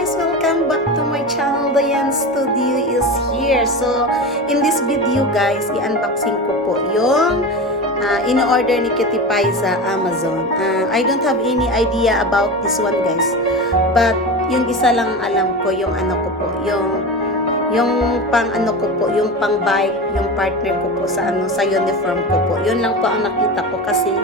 guys! Welcome back to my channel. DianneStudio is here. So, in this video guys, i-unboxing ko po yung in-order ni Cutie Pie sa Amazon. I don't have any idea about this one guys. But, yung isa lang alam ko, yung ano ko po, yung pang ano ko po, yung pang bike, yung partner ko po sa sa uniform ko po. Yun lang po ang nakita ko kasi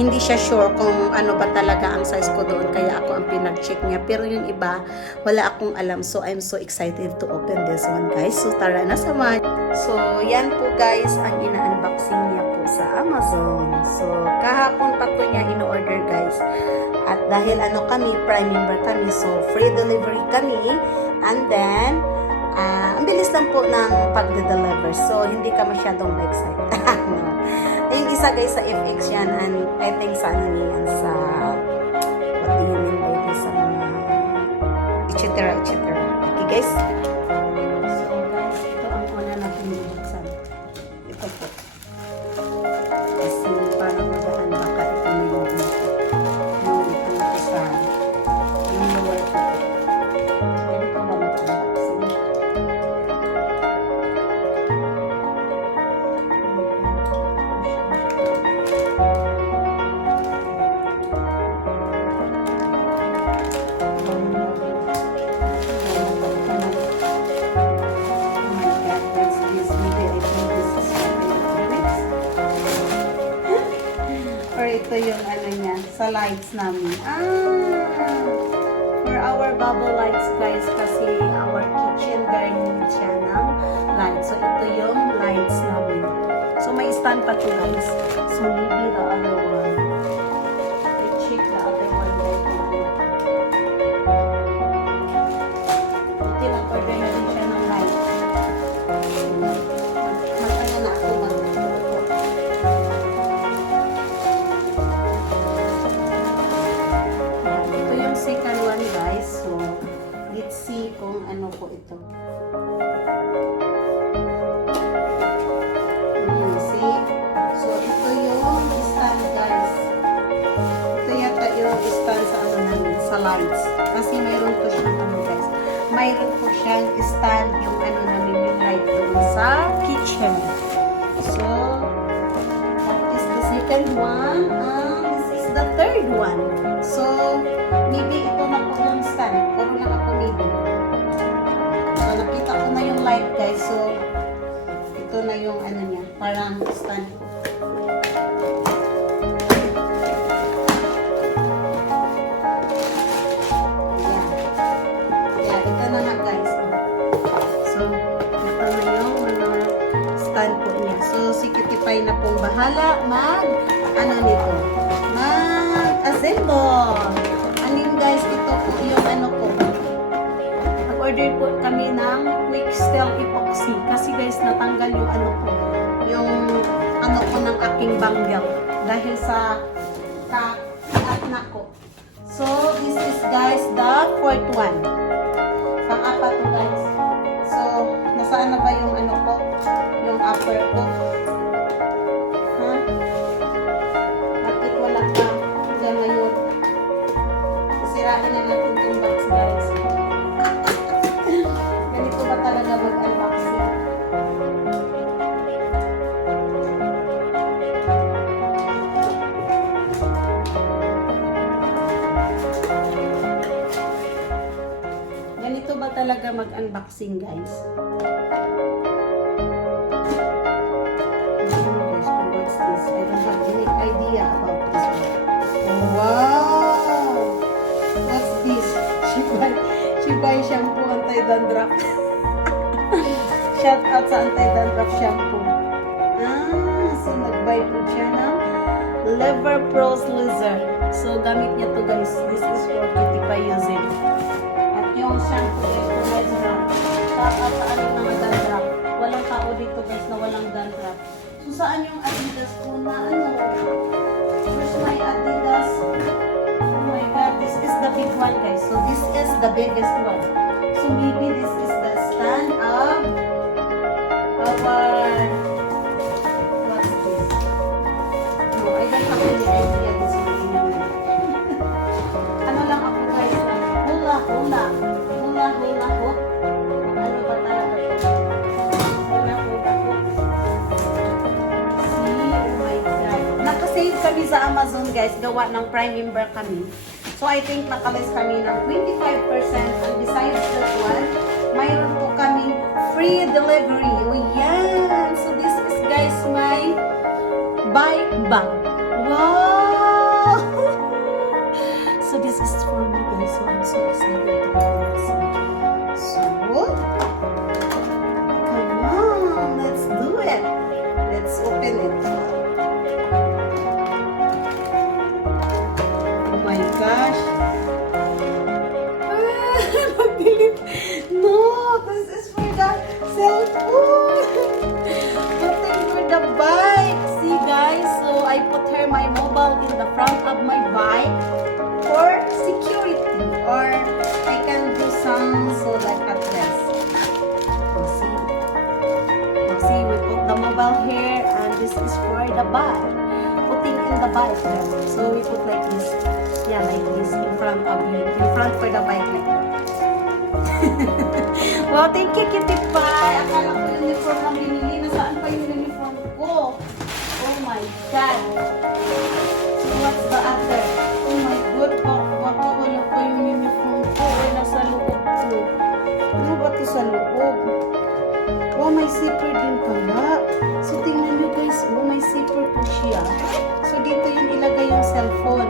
hindi siya sure kung ano ba talaga ang size ko doon, kaya ako ang pinag-check niya. Pero yung iba, wala akong alam. So, I'm so excited to open this one, guys. So, tara na samahan. So, yan po, guys, ang ina-unboxing niya po sa Amazon. So, kahapon pa po niya in-order, guys. At dahil kami, Prime member kami, so free delivery kami. And then, ang bilis lang po ng pag-deliver. So, hindi ka masyadong excited. No. Yung isa guys sa FX yan, and I think sa ano niya yan, sa what do you mean by this, sa mga etc. Okay guys? So guys, ito ang una natin bubuksan. Ito po. Kasi parang magaan baka ito na yung isa, yung lower po. Ganito ba mag-unboxing? Ito yung ano niya, sa lights namin. For our bubble lights guys, kasi our kitchen very needs siya ng lights. So, ito yung lights namin. So, may stand pa to guys. So, maybe the other one. I check the other one right now. Buti nag-order na din siya ng light. Mag-ano na ako second one guys, so let's see kung ano po ito. See? So ito yung stand guys. Ito yata yung stand sa ano namin, sa lights. Kasi mayroon po siyang ano guys. Mayroon po siyang stand yung ano namin, yung light doon sa kitchen. So, that is the second one. This is the third one. So, maybe ito na po yung stand. Puro lang ako maybe. So, nakita ko na yung light guys. So, ito na yung ano niya. Parang stand ko. Ayan. Ayan. Ito na nga guys. So, ito na yung mga stand po niya. So, si Cutie Pie na pong bahala ano nito? Assemble. And then guys, ito po yung ano ko. Nag-order po kami ng quick steel epoxy. Kasi guys, natanggal yung ano ko. Yung ano ko ng aking bangle. Dahil sa na ko. So, this is guys, the fourth one. Pang-apat to guys. So, nasaan na ba yung ano ko? Yung upper ko? Bakit wala pa? Ngayon, sirain na natin itong box guys. Ganito ba talaga mag-unboxing? Ganito ba talaga mag-unboxing guys? What's this? I don't have any idea about this one. Wow! What's this? She buy shampoo anti-dandruff. Shout out sa anti-dandruff shampoo. So nag-buy po siya ng Liver Pros Laser. So gamit niya to guys. This is for Cutie Pie using. At yung shampoo guys for dandruff. Shout out sa ating mga dandruff. Walang tao dito guys na walang dandruff. So saan yung Adidas po na ano? Where's my Adidas? Oh my god, this is the big one guys. So this is the biggest one. So maybe this is the stand of our, what's this? No, I don't have any idea this one. Ano lang ako guys, hula. Amazon guys, gawa ng Prime member kami. So I think nakalis kami ng 25%, and besides that one, mayroon po kami free delivery. O yan! So this is guys my bike bag. Wow! So this is for me guys. So I'm so excited to wear this. So, come on, let's do it. Let's open it. Oh my gosh. No, this is for the cellphone. Nothing for the bike. See guys, so I put her my mobile in the front of my bike for security, or I can do some so like at rest. See, we put the mobile here, and this is for the bike. Putting in the bike there. So we put like this. Yeah, like this in front of you. In front for the bike like that. Wow, thank you, Kitty Pie. Akala ko yung uniform na binili. Nasaan pa yung uniform ko? Oh my God. So what's the other? Oh my God. Baka wala pa yung uniform ko. Ay, nasa loob ko. Ano ba ito sa loob? Oh, may zipper din pala. So, tingnan nyo guys. Oh, may zipper po siya. So, dito yung ilagay yung cellphone.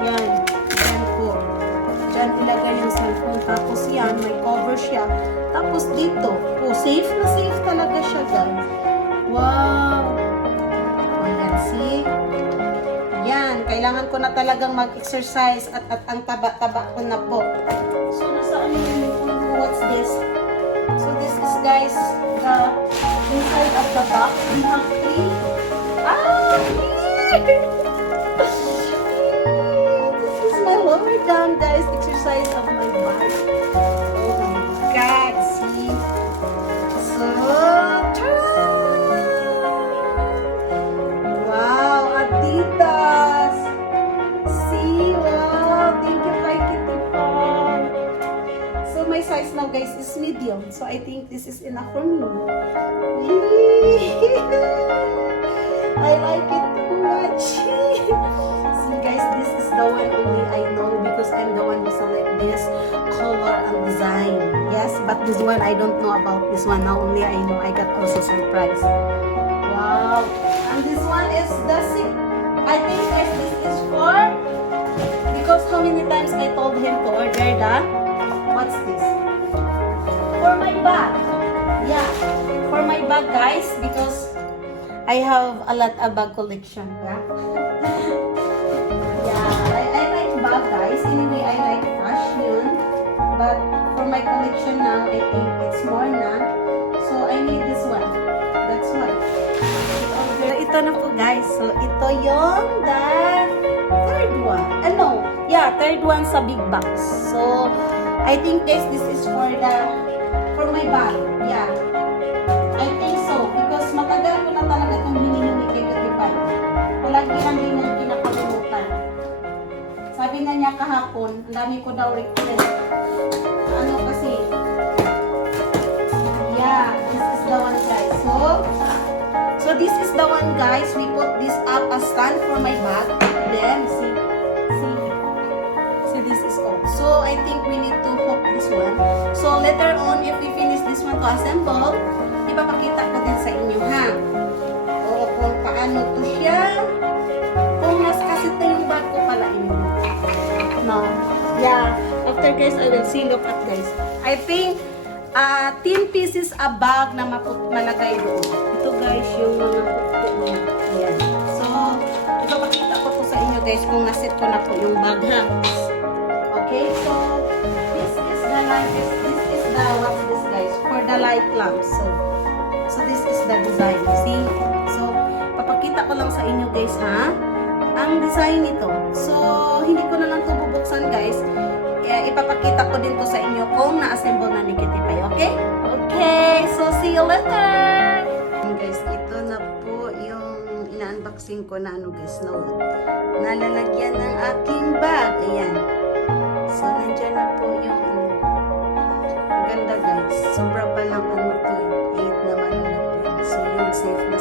Yan. Yan po. Diyan ilagay yung cellphone. Tapos yan, may cover siya. Tapos dito. Oh, safe na safe talaga siya guys. Wow. Oh, yan. See? Yan. Kailangan ko na talagang mag-exercise at ang taba-taba ko na po. So, nasaan yung uniform ko? What's this? So this is guys the inside of the box. We have three. This is my lower down guys exercise of my bike. Oh my God, see. So wow, Adidas. See, wow, thank you kay Kitty Pie. So my size now guys is medium. So I think this is enough for me. I like it too much. See guys, this is the one only I know because I'm the one who select this color and design. Yes, but this one I don't know about this one. Now only I know. I got also surprise. Wow. And this one is the six. I think guys this is for, because how many times I told him to order the, what's this? For my bag. Yeah. For my bag guys, because I have a lot of bag collection. Yeah. Yeah. I like bag guys. Anyway, I like fashion. But for my collection now, I think it's more na. So I need this one. That's why. So, ito na po guys. So ito yung the third one. No. Yeah, third one sa big box. So I think guys, this is for my bag. Yeah. I think so. Because matagal ko na talaga itong hinihingi kay Katipay. Palagi lang din yung kinakalimutan. Sabi na niya kahapon, ang dami ko daw request. Ano kasi? Yeah, this is the one guys. So this is the one guys. We put this up as stand for my bag. Then, see, this is all. So I think we need to hook this one. So later on, if we finish this one to assemble, ipapakita ko din sa inyo ha. O kung paano to siya. Kung mas kasi ito yung bag ko pala inyo. No. Yeah. After guys, I will see. Look at guys. I think 10 pieces a bag na malagay doon. Ito guys, yung mga hook ko. Ayan. So, ipapakita ko to sa inyo guys kung nasit ko na po yung bag ha. Okay, so this is the light. This is the what's this guys for the light lamp. So this is the design. See? So papakita ko lang sa inyo guys ha. Ang design nito. So hindi ko na lang to bubuksan guys. Ipapakita ko din to sa inyo kung na-assemble na ni Kitty Pie. Okay? Okay. So see you later. Guys, ito na po yung ina-unboxing ko na ano guys, nalalagyan ng aking bag. Ayan. So, nandiyan na po yung ganda guys. Sobra pa lang ano to eh. 8 na malalagyan. So, yung safe na